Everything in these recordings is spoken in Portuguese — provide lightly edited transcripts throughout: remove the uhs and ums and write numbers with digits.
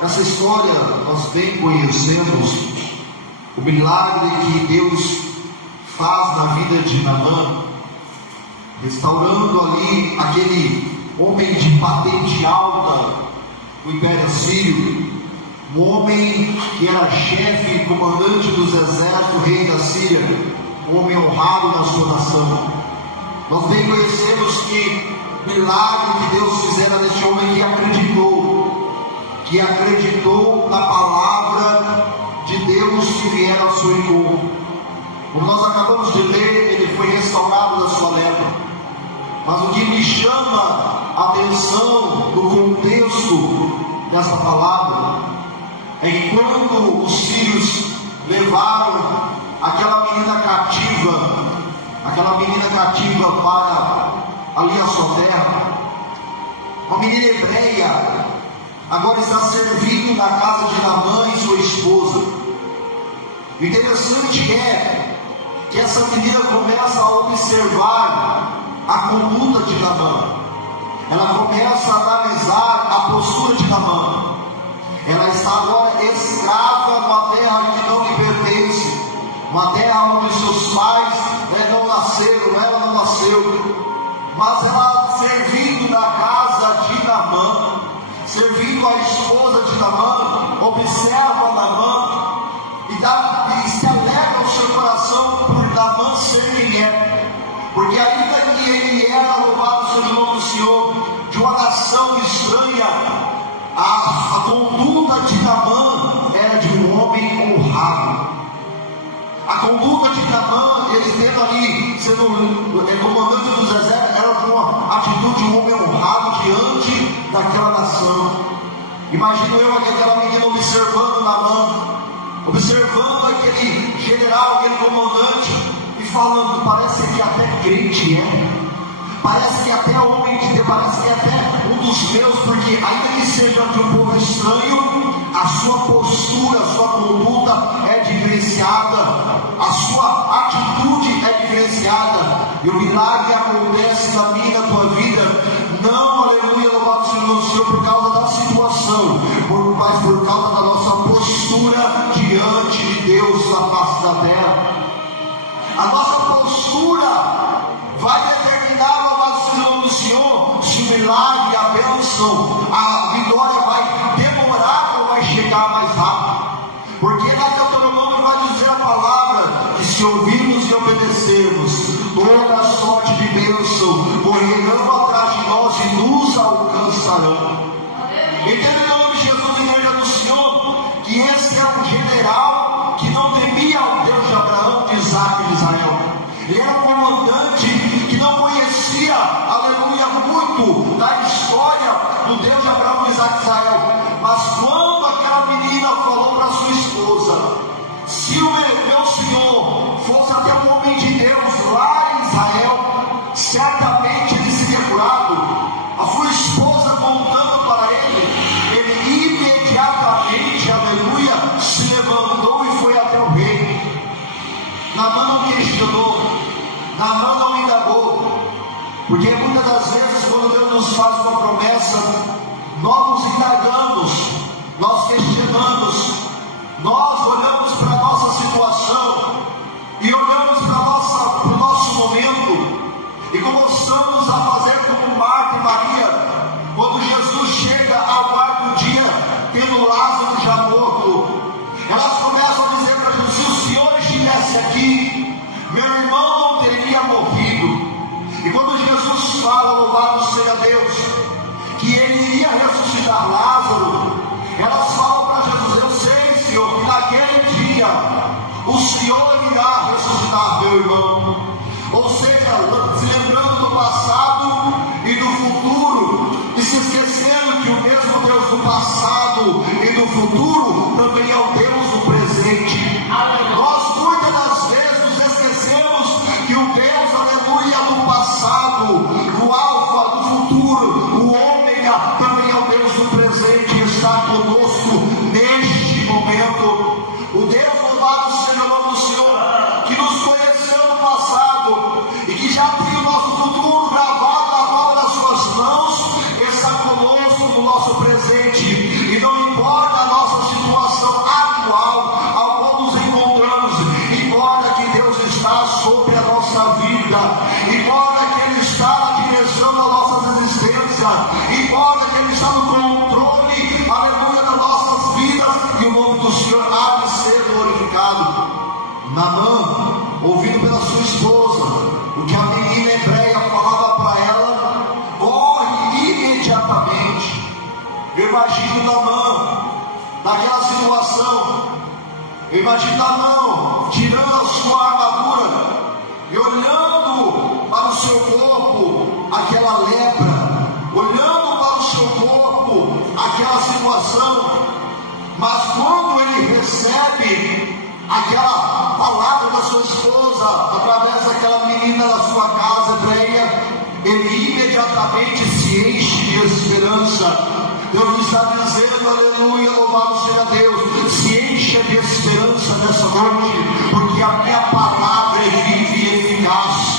Essa história nós bem conhecemos, o milagre que Deus faz na vida de Naamã, restaurando ali aquele homem de patente alta do Império Assírio, um homem que era chefe, comandante dos exércitos, rei da Síria, um homem honrado na sua nação. Nós bem conhecemos que o milagre que Deus fizera neste homem que acreditou na palavra de Deus que viera ao seu encontro. Como nós acabamos de ler, ele foi restaurado da sua lepra. Mas o que me chama a atenção no contexto dessa palavra é que quando os sírios levaram aquela menina cativa para ali a sua terra, uma menina hebreia agora está servindo na casa de Naamã e sua esposa. O interessante é que essa menina começa a observar a conduta de Naamã. Ela começa a analisar a postura de Naamã. Ela está agora escrava numa terra que não lhe pertence, uma terra onde seus pais não nasceram, ela não nasceu, mas ela servindo na casa de Naamã, servindo a esposa de Naamã, observa Naamã e se alegra o seu coração por Naamã ser quem é, porque ainda que ele era, louvado seja o nome do Senhor, de uma nação estranha, a conduta de Naamã era de um homem honrado. A conduta de Naamã, ele tendo ali, sendo comandante dos exércitos, era uma atitude de um homem honrado diante daquela nação. Imagino eu aquela menina observando Naamã, observando aquele general, aquele comandante, e falando: parece que até crente parece que até homem de Deus, parece que até um dos meus, porque ainda que seja de um povo estranho, a sua postura, a sua conduta é diferenciada, a sua atitude é diferenciada, e o milagre acontece na minha e na tua vida, não, aleluia, louvado seja o Senhor, por causa da situação, mas por causa da nossa postura diante de Deus na face da terra. A nossa postura vai determinar, louvado seja o nome do Senhor, se o milagre, a bênção, a vitória vai demorar ou vai chegar mais rápido. Porque lá em Deuteronômio vai dizer a palavra que se ouvirmos e obedecermos, toda a sorte de bênção correrão atrás de nós e nos alcançarão. Entende em nome de Jesus, igreja do Senhor, que esse é um general que não temia o Deus de Abraão, de Isaac e de Israel. Ele era um comandante que não conhecia, aleluia, muito da história do Deus de Abraão, de Isaac e Israel. Mas quando aquela menina falou para sua esposa: se o meu Senhor fosse até um homem de Deus lá em Israel, certamente ele seria curado. A sua esposa contando para ele imediatamente, aleluia, se levantou e foi até o rei. Naamã não questionou, Naamã não indagou, porque muitas das vezes quando Deus nos faz uma promessa, nós nos indagamos, nós questionamos, nós olhamos para a nossa situação e olhamos para o nosso momento e começamos a fazer como Marta e Maria, quando Jesus chega ao quarto dia, tendo Lázaro já morto. Elas começam a dizer para Jesus: se o Senhor estivesse aqui, meu irmão não teria morrido. E quando Jesus fala, louvado seja Deus, que ele iria ressuscitar Lázaro, elas falam para Jesus: eu sei, Senhor, que naquele dia o Senhor irá ressuscitar meu irmão. Ou seja, se lembrando do passado e do futuro, e se esquecendo que o mesmo Deus do passado e do futuro também é o Deus do presente. Nós muitas das vezes nos esquecemos que o Deus, aleluia, do passado, o alfa, do futuro, o ômega, também é o Deus do presente e está conosco neste momento. O Deus, louvado seja o nome do Senhor, que nos conheceu no passado e que já tem o nosso futuro gravado na palma das suas mãos, está conosco no nosso presente. E não importa Naamã, ouvindo pela sua esposa o que a menina hebreia falava para ela, corre imediatamente. Eu imagino Naamã naquela situação. Eu imagino Naamã tirando a sua armadura e olhando para o seu corpo aquela lepra, olhando para o seu corpo aquela situação. Mas quando ele recebe aquela palavra da sua esposa, através daquela menina da sua casa hebreia, ele imediatamente se enche de esperança. Deus está dizendo, aleluia, louvado seja Deus, se enche de esperança nessa noite, porque a minha palavra é viva e eficaz.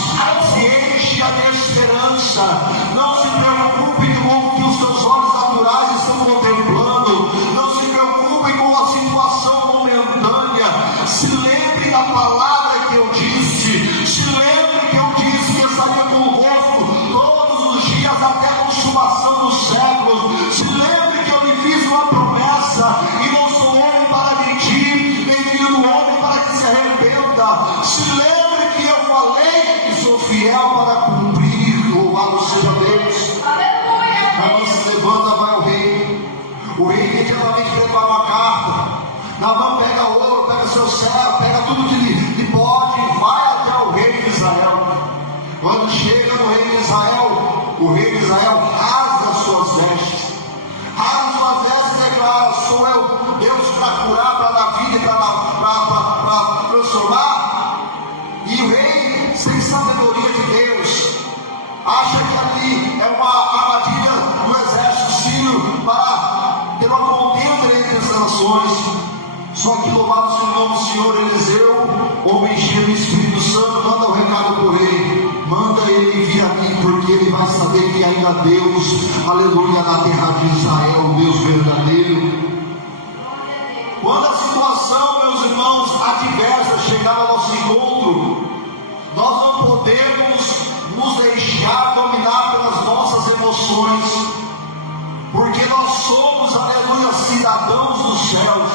Se enche de esperança. Não se preocupe com o que os seus olhos naturais estão contemplando. Não se preocupe com a situação momentânea. Se lembre da palavra que eu disse. Se lembre que eu disse que estaria convosco todos os dias até a consumação dos séculos. Se lembre que eu lhe fiz uma promessa e não sou homem para mentir, nem filho do homem para que se arrependa. Se lembre que eu falei e sou fiel para cumprir. Louvado seja Deus. Naamã se levanta, vai ao rei. O rei imediatamente prepara uma carta. Naamã pega ouro, pega seu servo, pega tudo que lhe pode e vai até o rei de Israel. Quando chega no rei de Israel, o rei de Israel rasga suas vestes. Rasga suas vestes e declara: sou eu Deus para curar, para dar vida e para transformar. E o rei, sem sabedoria de Deus, acha que ali é uma armadilha do exército sírio para ter uma contenda entre as nações. Só que louvado seja o nome do Senhor. Eliseu, homem cheio do Espírito Santo, manda o recado para o rei: manda ele vir aqui, porque ele vai saber que ainda Deus, aleluia, na terra de Israel, o Deus verdadeiro. Quando a situação, meus irmãos, adversa chegar ao nosso encontro, nós não podemos nos deixar dominar pelas nossas emoções, porque nós somos, aleluia, cidadãos dos céus.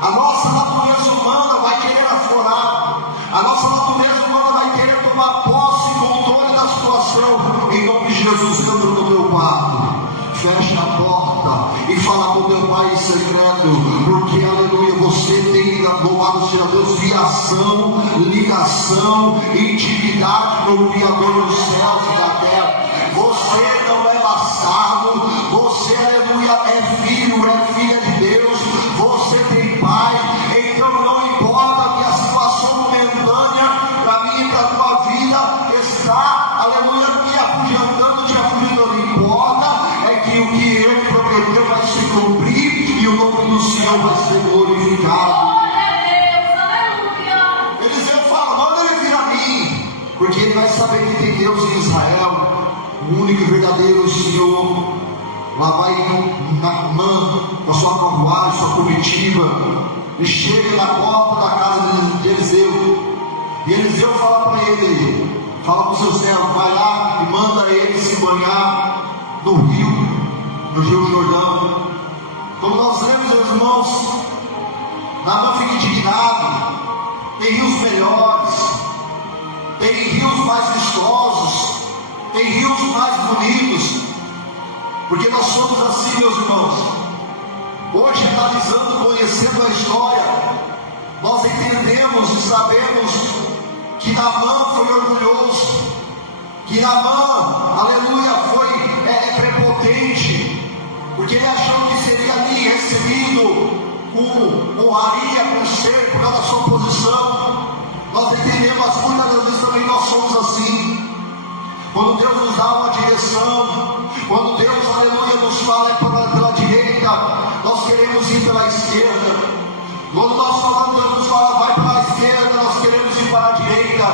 A nossa natureza humana vai querer aflorar, a nossa natureza humana vai querer tomar posse e controle da situação. Em nome de Jesus, entra no teu quarto, fecha a porta e fala com teu pai em secreto, porque, aleluia, você tem, louvado seja Deus, fiação, ligação, intimidade com o Criador dos céus e da terra. Você não é bastardo, você, aleluia, é filho, é filha de Deus, você tem pai. Então não importa que a situação momentânea para mim e para a tua vida está, aleluia, me afugentando, te afugentando. Não importa, é que o que ele prometeu vai se cumprir e o nome do Senhor vai ser glorificado. Eliseu fala: manda ele vir a mim, porque ele vai saber que tem Deus em Israel, o único e verdadeiro Senhor. Lá vai Naamã com a sua carruagem, sua comitiva, e chega na porta da casa de Eliseu. E Eliseu fala para ele, fala para o seu servo: vai lá e manda ele se banhar no Rio Jordão. Como nós lemos, meus irmãos, Naamã fica indignado. Tem rios melhores, tem rios mais vistosos, tem rios mais bonitos. Porque nós somos assim, meus irmãos. Hoje, analisando, conhecendo a história, nós entendemos e sabemos que Naamã foi orgulhoso, que Naamã, aleluia, foi prepotente, porque ele achou que seria ali recebido com honraria, com ser, por causa da sua posição. Nós entendemos, mas muitas das vezes também nós somos assim. Quando Deus nos dá uma direção, quando Deus, aleluia, nos fala pela direita, nós queremos ir pela esquerda. Quando nós falamos, Deus nos fala vai pela esquerda, nós queremos ir para a direita.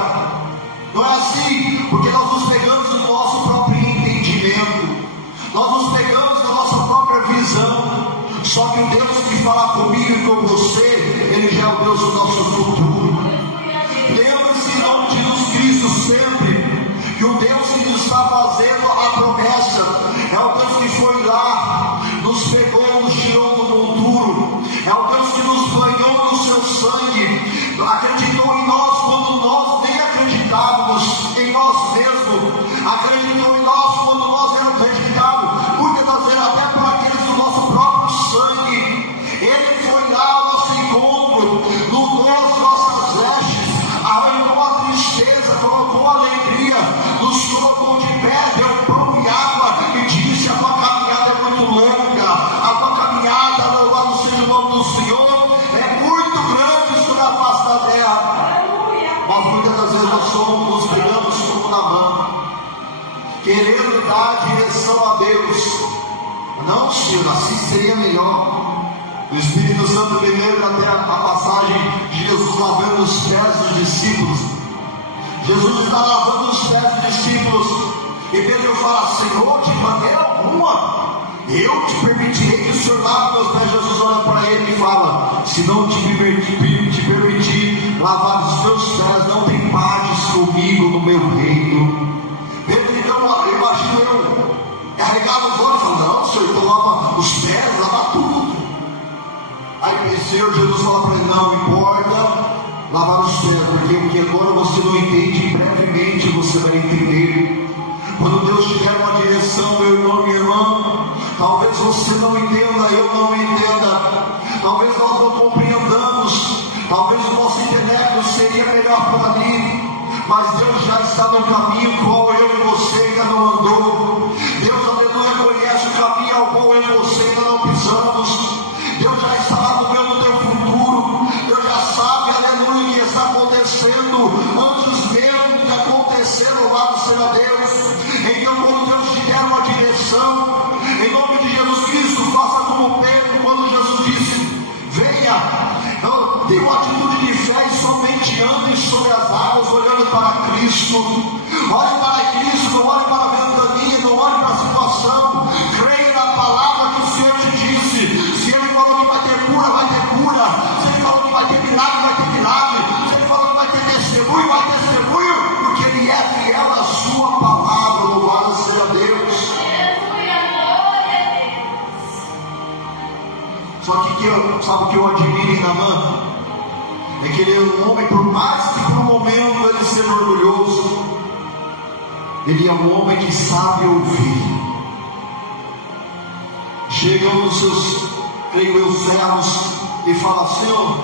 Não é assim, porque nós nos pegamos no nosso próprio entendimento, nós nos pegamos na nossa própria visão. Só que o Deus que fala comigo e com você, Ele já é o Deus do nosso futuro. Lembre-se, em nome de Jesus Cristo, sempre que o Deus que nos está fazendo a promessa é o Deus que foi lá, nos pegou, nos tirou do monturo, é o Deus que nos banhou no seu sangue. O Espírito Santo me lembra até a passagem de Jesus lavando os pés dos discípulos. Jesus está lavando os pés dos discípulos, e Pedro fala: Senhor, de maneira alguma eu te permitirei que o Senhor lave meus pés. Jesus olha para ele e fala: se não te permitir lavar os meus pés, não tem partes comigo no meu reino. Pedro, então, imagino eu arregado os olhos e falo: não, Senhor, então lava os pés, lava tudo. Aí o Senhor Jesus fala para ele: não importa lavar os pés, porque agora você não entende, brevemente você vai entender. Quando Deus te der uma direção, meu irmão, minha irmã, talvez você não entenda, eu não entenda, talvez nós não compreendamos, talvez o nosso intelecto seria melhor por ali, mas Deus já está no caminho qual eu e você ainda não andou. Deus, aleluia, conhece o caminho ao qual eu e você ainda não pisamos. Deus já está lá no meu, no teu futuro. Deus já sabe, aleluia, o que está acontecendo antes mesmo de acontecer. Louvado seja Deus. Então, quando Deus te der uma direção, em nome de Jesus Cristo, faça como Pedro, quando Jesus disse: venha, eu tenho uma atitude de fé e somente ande sobre as águas, olhando para Cristo. Olhe para Cristo, não olhe para a ventania, não olhe para a situação. Creia na palavra que o Senhor te disse. Se Ele falou que vai ter cura, vai ter cura. Se Ele falou que vai ter milagre, vai ter milagre. Se Ele falou que vai ter testemunho, vai ter testemunho, porque Ele é fiel à sua palavra. Louvado seja Deus. Só que sabe o que eu admiro em Naamã? É que ele é um homem, por mais que por um momento ele seja orgulhoso, ele é um homem que sabe ouvir. Chega nos seus, creio eu, servos e fala: Senhor,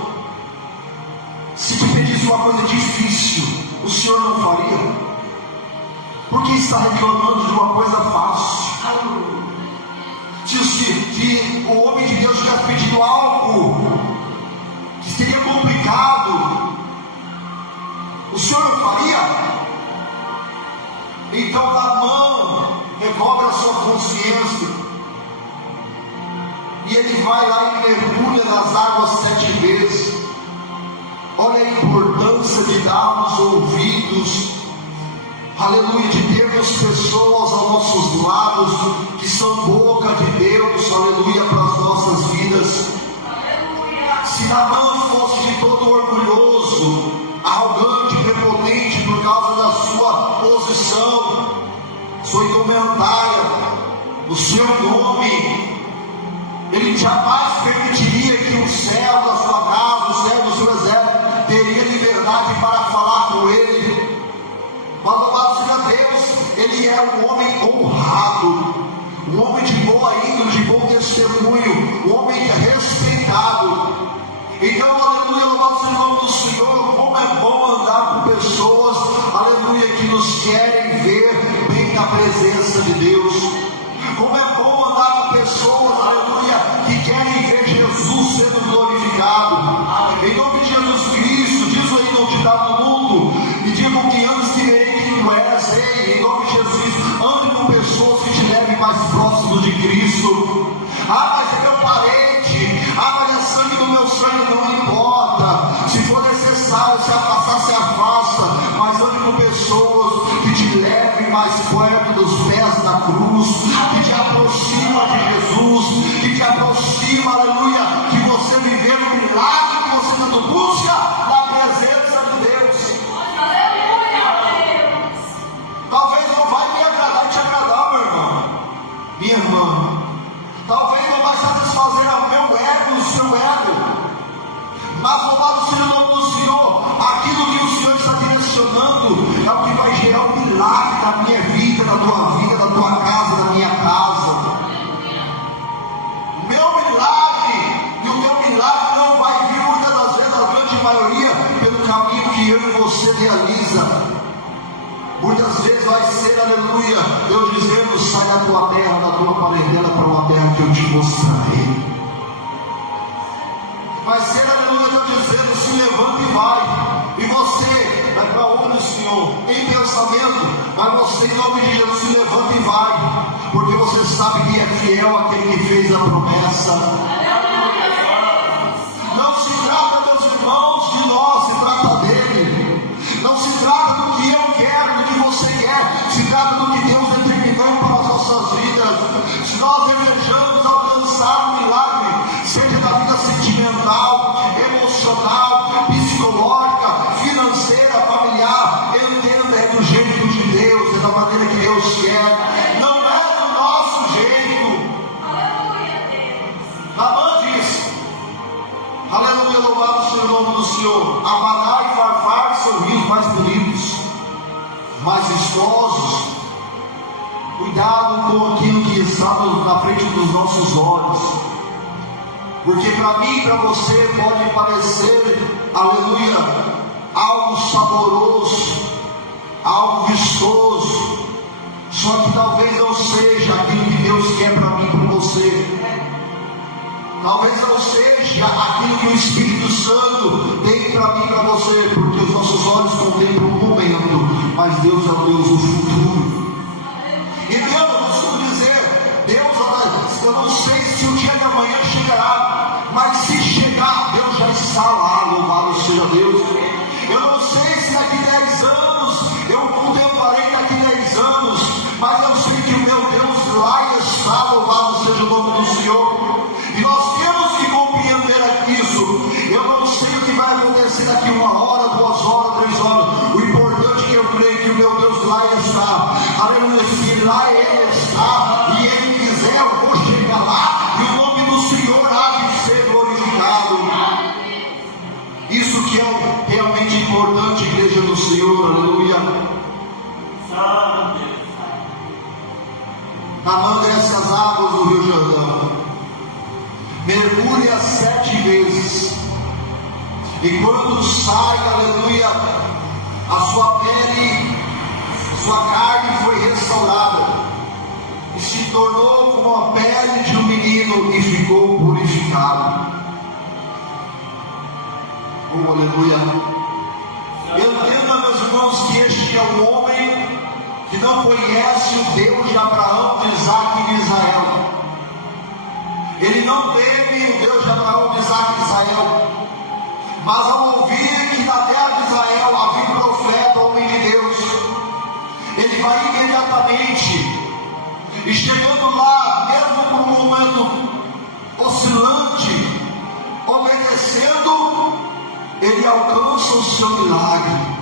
se te pedisse uma coisa difícil, o Senhor não faria? Por que está reclamando de uma coisa fácil? Se o homem de Deus tivesse pedido algo que seria complicado, o Senhor não faria? Então Naamã recobra a sua consciência, e ele vai lá e mergulha nas águas 7 vezes. Olha a importância de darmos ouvidos, aleluia, de termos pessoas aos nossos lados que são boca de Deus, aleluia, para as nossas vidas. Se Naamã fosse de todo orgulhoso, arrogante, prepotente por causa da sua posição, sua indumentária, o seu nome, ele jamais permitiria que o céu da sua casa, o céu do seu exército, teria liberdade para falar com ele. Mas louvado seja Deus, ele é um homem honrado, um homem de boa índole, de bom testemunho, um homem respeitado. Então, aleluia, louvado seja o nome do Senhor. Como é bom andar com pessoas, aleluia, que nos querem ver bem na presença de Deus. Como é bom andar com pessoas, aleluia, que querem ver Jesus sendo glorificado. Em nome de Jesus Cristo, diz aí no ditado do mundo, e digo que antes que verei quem tu és. Ei, em nome de Jesus, ande com pessoas que te levem mais próximo de Cristo. Ah, mas é meu parente, mas é sangue do meu sangue, não importa. Se for necessário se afastar, se afasta, mas ande com pessoas que te levem mais perto dos pés da cruz, que te aproxima de Jesus, que te aproxima, aleluia, que você viver o milagre que você tanto busca na presença de Deus. Talvez não vai me agradar e te agradar, meu irmão, minha irmã. Talvez não vai satisfazer o meu ego, o seu ego, mas louvado seja o nome do Senhor. Aquilo que o Senhor está direcionando é o que vai gerar um milagre na minha vida, na tua vida, na tua casa, na minha casa. Meu milagre e o teu milagre não vai vir muitas das vezes, a grande maioria, pelo caminho que eu e você realiza. Muitas vezes vai ser, aleluia, Deus dizendo: sai da tua terra, da tua parentela, para uma terra que eu te mostrarei. Vai ser, aleluia, Deus dizendo: se levanta e vai. E você vai para onde, Senhor? Em pensamento. Mas você, em nome de Jesus, se levanta e vai, porque você sabe que é fiel aquele que fez a promessa. Senhor, abanar e farfar sorrisos mais bonitos, mais vistosos. Cuidado com aquilo que está na frente dos nossos olhos, porque para mim e para você pode parecer, aleluia, algo saboroso, algo vistoso, só que talvez não seja aquilo que Deus quer para mim e para você. Talvez não seja aquilo que o Espírito Santo tem para mim e para você, porque os nossos olhos contemplam o momento, mas Deus é o Deus do futuro. E Deus, eu costumo dizer, Deus, eu não sei se o dia de amanhã chegará, mas se chegar, Deus já está lá, louvado seja Deus. Eu não sei se daqui 10 anos, eu contemplarei daqui 10 anos, mas eu sei que o meu Deus lá está, louvado seja o nome do Senhor. E nós temos que compreender isso. Eu não sei o que vai acontecer daqui 1 hora, 2 horas, 3 horas. O importante é que eu creio que o meu Deus lá está. Aleluia, se lá Ele está, e Ele quiser, eu vou chegar lá, e o nome do Senhor há de ser glorificado. Isso que é realmente importante, igreja do Senhor, aleluia. Naamã desce as águas do Rio Jordão, mergulha 7 vezes, e quando sai, aleluia, a sua pele, sua carne foi restaurada, e se tornou como a pele de um menino, e ficou purificado. Oh, aleluia. Entenda, meus irmãos, que este é um homem que não conhece o Deus de Abraão, de Isaac e de Israel. Ele não teme o Deus de Abraão, de Isaac e de Israel, mas ao ouvir que na terra de Israel havia um profeta, homem de Deus, ele vai imediatamente, e chegando lá, mesmo por um momento oscilante, obedecendo, ele alcança o seu milagre.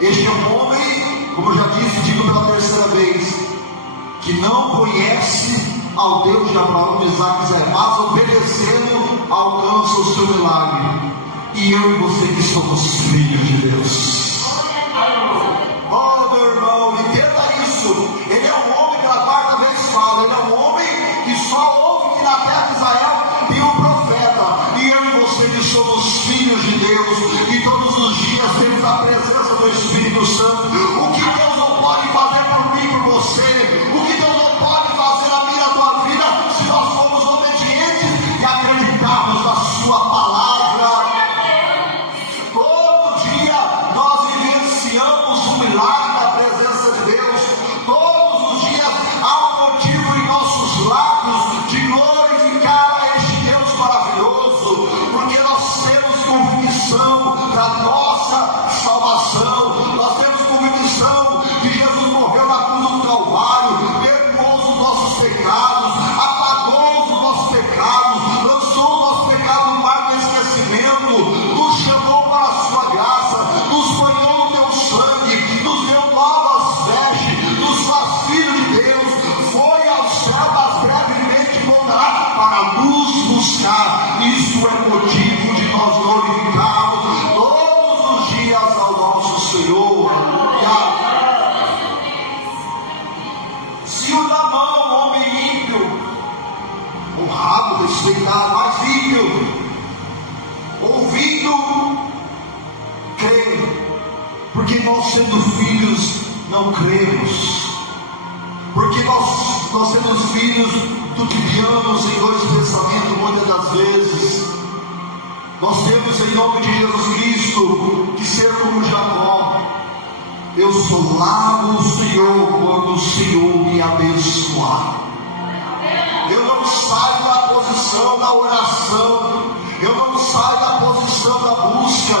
Este é um homem, como eu já disse, digo pela terceira vez, que não conhece ao Deus de Abraão, de Isaac e Israel, mas obedecendo, alcança o seu milagre. E eu e você que somos filhos de Deus. Oh, meu irmão, entenda isso. Ele é um homem, pela 4ª vez fala, ele é um homem que só ouve que na terra de Israel tem um profeta. E eu e você que somos filhos de Deus, e todos os dias temos a presença do Espírito Santo. O que Deus não pode fazer por mim e por você, o que Deus não pode fazer na minha, na tua vida, se nós formos obedientes e acreditarmos na sua palavra. Todo dia nós vivenciamos um milagre na presença de Deus. Todos os dias há um motivo em nossos lábios de glorificar a este Deus maravilhoso, porque nós temos convicção da nossa salvação. Nós temos convicção que Jesus morreu na cruz do Calvário, perdoou os nossos pecados, apagou os nossos pecados, lançou o nosso pecado no mar do esquecimento, nos chamou para a sua graça, nos banhou no teu sangue, nos deu novas vestes, nos faz filho de Deus, foi ao céu, mas brevemente voltará para nos buscar. Isso é motivo de nós glorificarmos todos os dias ao nosso Senhor. Se o Naamã, homem ímpio, honrado, respeitado, mas ímpio, ouvindo, crê, porque nós sendo filhos não cremos, porque nós sendo filhos tutibiamos em 2 pensamentos muitas das vezes. Nós temos em nome de Jesus Cristo que ser como Jacó. Eu sou lá no Senhor quando o Senhor me abençoar. Eu não saio da posição da oração, eu não saio da posição da busca,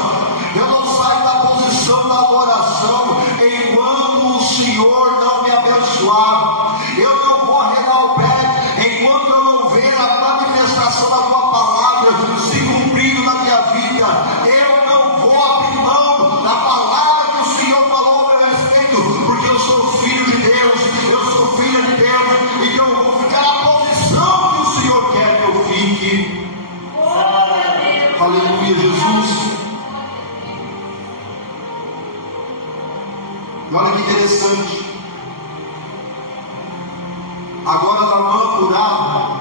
eu não saio da posição da adoração enquanto o Senhor não me abençoar. Eu não vou arredar o pé enquanto eu não ver a manifestação da tua palavra se cumprindo na minha vida. Eu não vou abrir mão da palavra que o Senhor falou a meu respeito, porque eu sou filho de Deus, eu sou filha de Deus, e eu vou ficar na posição que o Senhor quer que eu fique. Aleluia, Jesus. interessante. Agora Naamã, curado,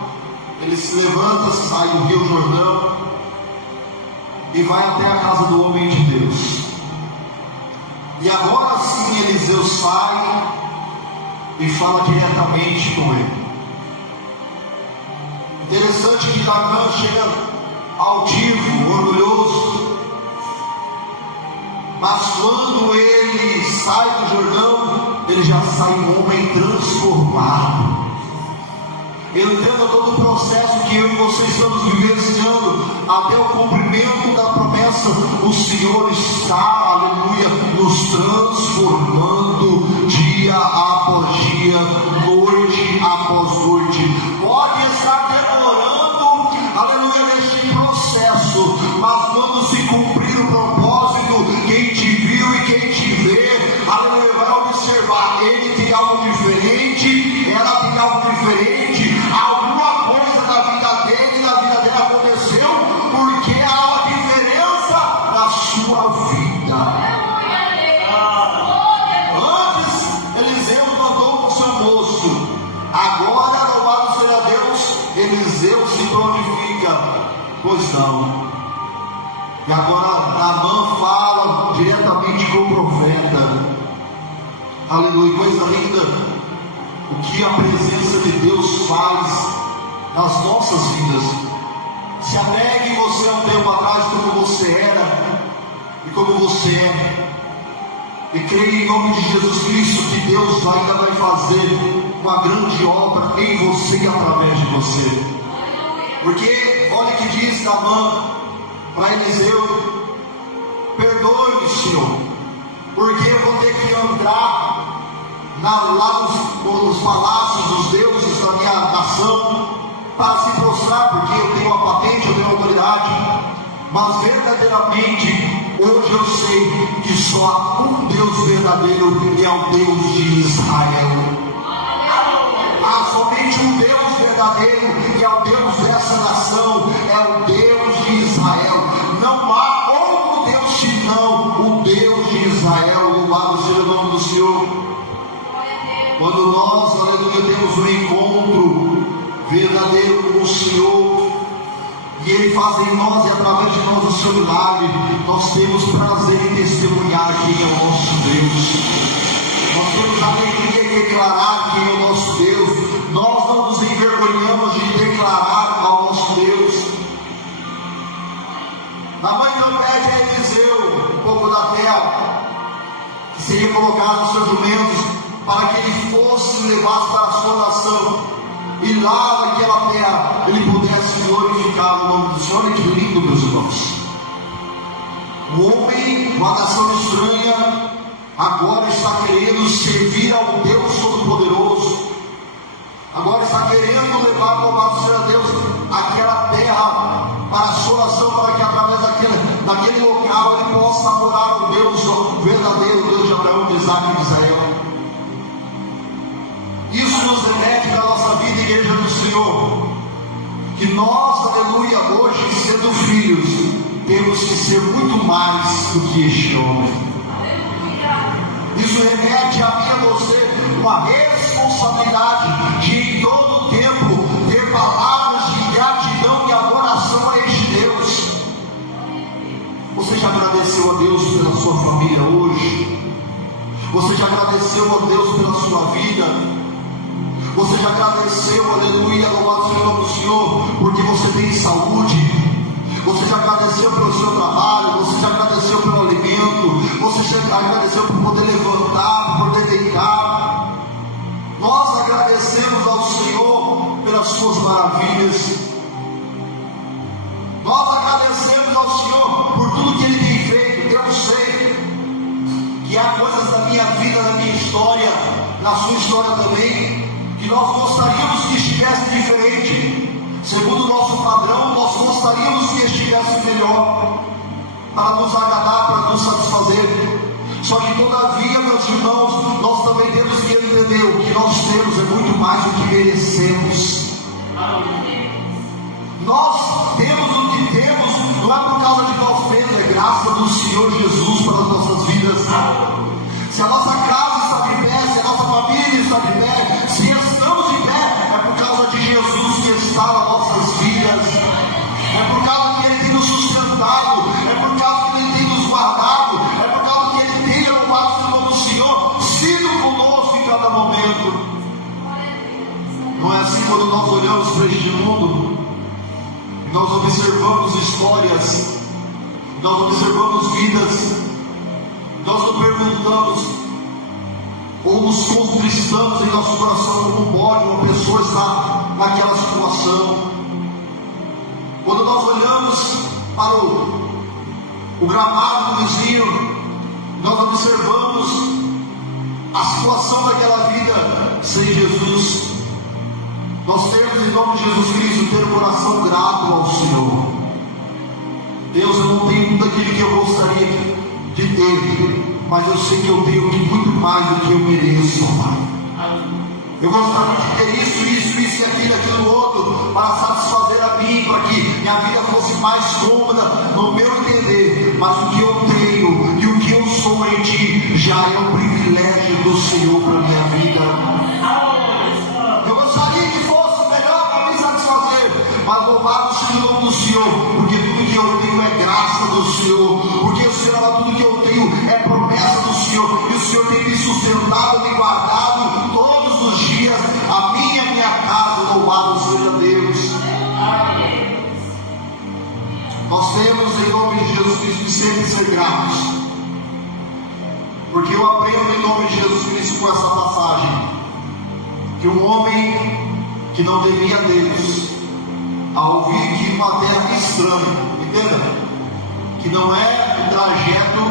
ele se levanta, sai do Rio Jordão e vai até a casa do homem de Deus. E agora sim Eliseu sai e fala diretamente com ele. Interessante que Naamã chega altivo, orgulhoso, mas quando ele sai do Jordão, ele já sai um homem transformado. Eu entendo todo o processo que eu e você estamos vivenciando até o cumprimento da promessa. O Senhor está, aleluia, nos transformando dia após dia, noite após noite. Pode estar demorando, aleluia, neste processo, mas quando se cumprir o propósito, quem te viu e quem te vê, aleluia, vai observar, ele tem algo diferente, ela tem algo diferente. Alguma coisa na vida dele e na vida dela aconteceu, porque há uma diferença na sua vida. Antes Eliseu mandou para o seu moço, agora, louvado seja Deus, Eliseu se glorifica. Pois não. E agora Naamã fala diretamente com o profeta. Aleluia, coisa linda. O que a presença de Deus faz nas nossas vidas. Se alegre você há um tempo atrás como você era e como você é. E creia em nome de Jesus Cristo que Deus ainda vai fazer uma grande obra em você e através de você. Porque olha o que diz Naamã para Eliseu: perdoe-me, Senhor, porque eu vou ter que andar lá nos palácios dos deuses da minha nação para se prostrar, porque eu tenho uma patente, eu tenho uma autoridade. Mas verdadeiramente hoje eu sei que só há um Deus verdadeiro, e é o Deus de Israel. Há somente um Deus verdadeiro, e é o Deus dessa nação, é o Deus de Israel. Não há outro Deus senão o Deus de Israel. Louvado seja o nome do Senhor. Quando nós, aleluia, temos um encontro verdadeiro com o Senhor, e Ele faz em nós e através de nós o seu milagre, nós temos prazer em testemunhar quem é o nosso Deus. Nós temos alegria em declarar quem é o nosso Deus. Nós não nos envergonhamos de declarar ao nosso Deus. A mãe então pede a Eliseu um pouco da terra que seria colocado nos seus jumentos, para que ele fosse levasse para a sua nação, e lá naquela terra ele pudesse glorificar o nome do Senhor. Olha que lindo, meus irmãos. O homem, uma nação estranha, agora está querendo servir ao Deus Todo-Poderoso, agora está querendo levar, louvado seja Deus, aquela terra para a sua nação, para que através daquele local ele possa adorar o Deus verdadeiro, Deus de Abraão, de Isaac e de Israel. Isso nos remete na nossa vida, igreja do Senhor, que nós, aleluia, hoje sendo filhos, temos que ser muito mais do que este homem. Isso remete a mim e a você uma responsabilidade de em todo o tempo ter palavras de gratidão e adoração a este Deus. Você já agradeceu a Deus pela sua família hoje? Você já agradeceu a Deus pela sua vida? Você já agradeceu, aleluia, louvado seja o nome do Senhor, porque você tem saúde? Você já agradeceu pelo seu trabalho? Você já agradeceu pelo alimento? Você já agradeceu por poder levantar, por poder deitar? Nós agradecemos ao Senhor pelas suas maravilhas. Nós agradecemos ao Senhor por tudo que Ele tem feito. Eu sei que há coisas da minha vida, na minha história, na sua história também, que nós gostaríamos que estivesse diferente. Segundo o nosso padrão, nós gostaríamos que estivesse melhor, para nos agradar, para nos satisfazer. Só que todavia, meus irmãos, nós também temos que entender: o que nós temos é muito mais do que merecemos. Nós temos o que temos, não é por causa de nós mesmos, é graça do Senhor Jesus para as nossas vidas. Se a nossa casa está quando nós olhamos para este mundo, nós observamos histórias, nós observamos vidas, nós nos perguntamos, ou nos contristamos em nosso coração como pode uma pessoa estar naquela situação. Quando nós olhamos para o gramado do vizinho, nós observamos a situação daquela vida sem Jesus. Nós temos, em nome de Jesus Cristo, ter um coração grato ao Senhor. Deus, eu não tenho tudo aquilo que eu gostaria de ter, mas eu sei que eu tenho muito mais do que eu mereço, Pai. Eu gostaria de ter isso e aquilo outro, para satisfazer a mim, para que minha vida fosse mais cômoda, no meu entender. Mas o que eu tenho e o que eu sou em Ti, já é um privilégio do Senhor para a minha vida. Eu gostaria que fosse melhor para me satisfazer, mas louvado seja o nome do Senhor, porque tudo que eu tenho é graça do Senhor, porque o Senhor, tudo que eu tenho é promessa do Senhor, e o Senhor tem me sustentado, me guardado todos os dias, a minha casa, louvado seja Deus. Nós temos, em nome de Jesus Cristo, que sempre ser gratos, porque eu aprendo em nome de Jesus Cristo com essa passagem, que um homem que não temia a Deus, ao vir de uma terra estranha, entenda? Que não é o trajeto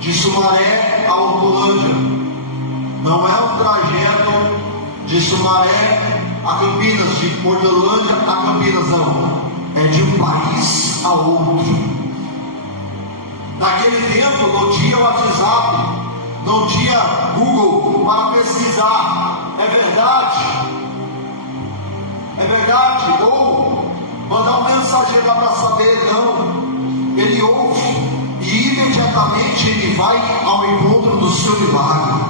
de Sumaré a Hortolândia, não é o trajeto de Sumaré a Campinas, de Hortolândia a Campinas, não, é de um país a outro. Naquele tempo não tinha WhatsApp, não tinha Google para pesquisar, é verdade, ou mandar um mensageiro lá para saber, não. Ele ouve e imediatamente ele vai ao encontro do seu milagre.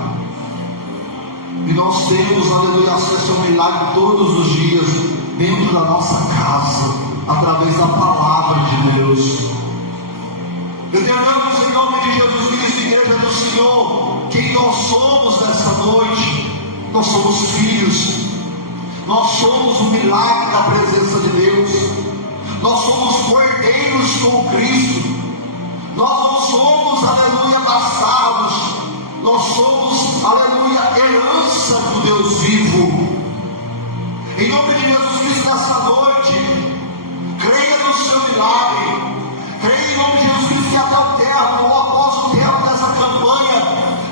E nós temos, aleluia, acesso ao milagre todos os dias, dentro da nossa casa, através da palavra de Deus. Entendemos em nome de Jesus Cristo, igreja do Senhor, quem nós somos nessa noite. Nós somos filhos, nós somos o milagre da presença de Deus, nós somos cordeiros com Cristo, nós não somos, aleluia, bastardos, nós somos, aleluia, herança do Deus vivo. Em nome de Jesus Cristo, nessa noite, creia no seu milagre, creia em nome de Jesus Cristo, que até o termo, ou após o termo dessa campanha,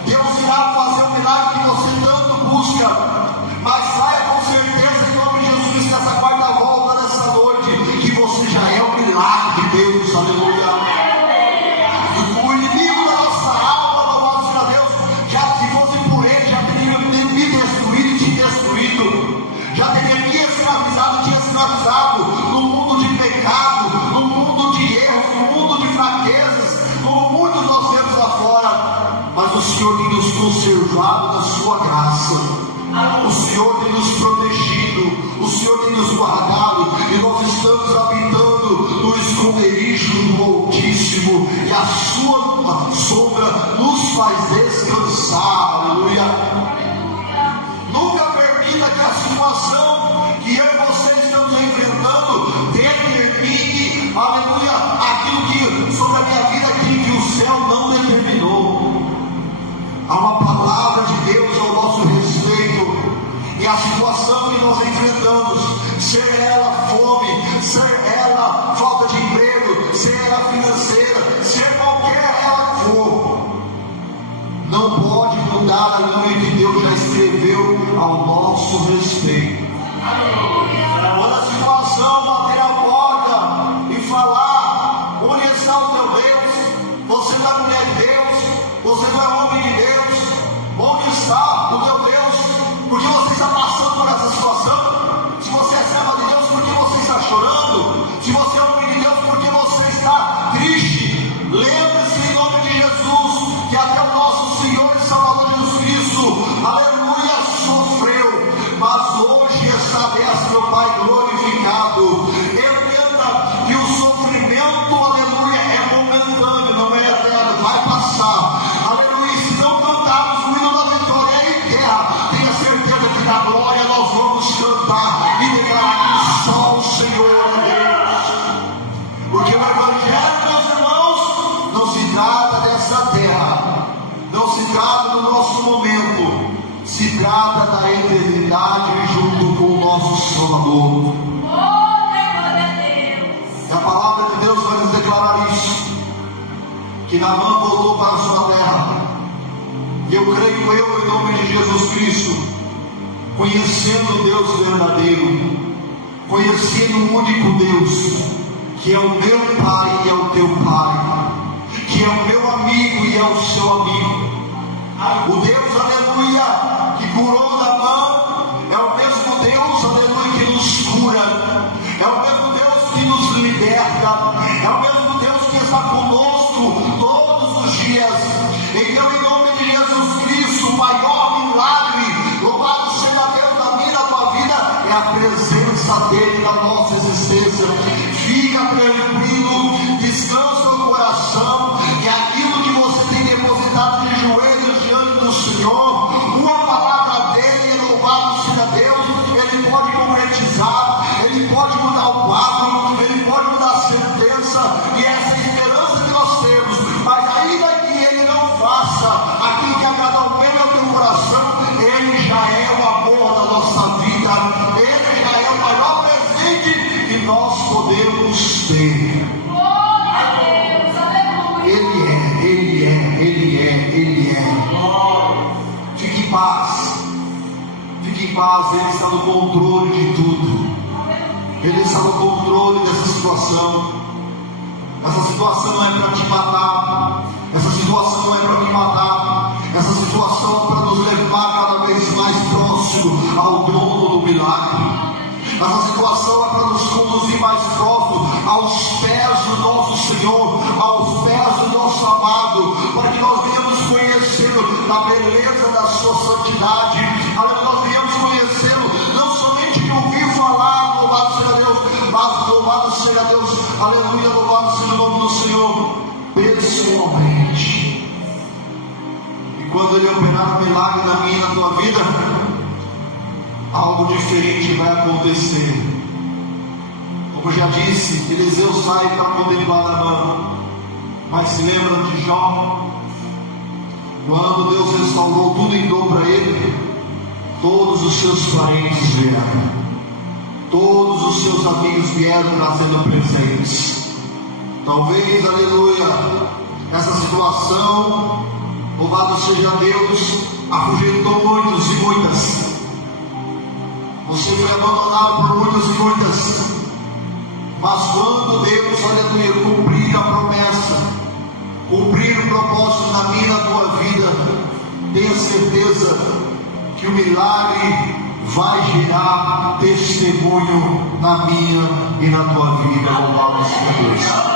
Deus irá fazer o milagre que você tanto busca. Mas saia com certeza, em nome de Jesus Cristo, nessa quarta volta, nessa noite, que você já é o milagre de Deus, aleluia. O inimigo da nossa alma, louvado seja Deus, já se fosse por ele, já teria me destruído e te destruído, já teria me escravizado e te escravizado, no mundo de pecado, no mundo de erros, no mundo de fraquezas, como muitos nós temos lá fora. Mas o Senhor tem nos conservado na sua graça, o Senhor tem nos protegido, o Senhor tem nos guardado, e nós estamos habitando no esconderijo do Altíssimo, e a sua sombra nos faz descansar, aleluia. Nunca permita que a situação que eu e você estamos enfrentando determine, aleluia, aquilo que sobre a minha vida aqui que o céu não determinou. Há uma palavra de Deus ao nosso respeito, e a situação que nós enfrentamos, ser ela fome, ser ela falta de emprego, ser ela financeira, ser qualquer ela for, não pode mudar a lei que Deus já escreveu ao nosso respeito. Quando a situação bater a porta e falar: onde está o teu Deus? Você não é mulher de Deus, você não é homem de Deus, onde está o teu Deus? Porque você está passando por essa situação? Se você é serva de Deus, por que você está chorando? Se você é homem de Deus, por que você está triste? Lembre-se em nome de Jesus, que até o nosso Senhor e Salvador Jesus Cristo, aleluia, sofreu, mas hoje está dessa, meu Pai glorificado. Entenda que o sofrimento, aleluia, é momentâneo, não é eterno, vai passar, aleluia. Se não cantarmos o hino da vitória em terra, tenha certeza que na glória nós vamos cantar. eternidade junto com o nosso Salvador. E a palavra de Deus vai nos declarar isso, que Naamã voltou para a sua terra. E eu creio, em nome de Jesus Cristo, conhecendo o Deus verdadeiro, conhecendo o único Deus, que é o meu Pai e é o teu Pai, que é o meu amigo e é o seu amigo, o Deus, aleluia, que curou Naamã, é o mesmo Deus, aleluia, que nos cura, é o mesmo Deus que nos liberta, é o mesmo Deus que está conosco todos os dias. Então, em nome de Jesus Cristo, o maior milagre, louvado seja Deus na minha e na tua vida, é a presença dele na nossa existência. Fica tranquilo, descansa o coração, que aquilo que você tem depositado de joelhos diante do Senhor, uma palavra dele, louvado seja Deus, ele pode concretizar, ele pode mudar o quadro, ele pode mudar a sentença, e essa é a esperança que nós temos. Mas ainda que ele não faça aquilo que agrada ao meu e ao teu coração, ele já é o amor da nossa vida, ele já é o maior presente que nós podemos ter. Ele é. Fique em paz, ele está no controle de tudo, ele está no controle dessa situação. Essa situação não é para te matar, essa situação não é para me matar, essa situação é para nos levar cada vez mais próximo ao trono do milagre. Essa situação é para nos conduzir mais próximo aos pés do nosso Senhor, aos pés do nosso amado, para que nós venhamos conhecê-lo na beleza da sua santidade, para que nós venhamos conhecê-lo não somente de ouvir falar, louvado seja Deus, mas louvado seja Deus, aleluia, louvado seja o nome do Senhor, pessoalmente. E quando ele operar um milagre na minha e na tua vida, algo diferente vai acontecer. Como já disse, Eliseu sai para contemplar Naamã, mas se lembram de Jó? Quando Deus restaurou tudo em dom para ele, todos os seus parentes vieram, todos os seus amigos vieram trazendo presentes. Talvez, aleluia, essa situação, louvado seja Deus, afugentou muitos e muitas. Você foi abandonado por muitos e muitas, mas quando Deus, aleluia, cumprir a promessa, cumprir o propósito na minha e na tua vida, tenha certeza que o milagre vai gerar testemunho na minha e na tua vida. Louvado seja Deus.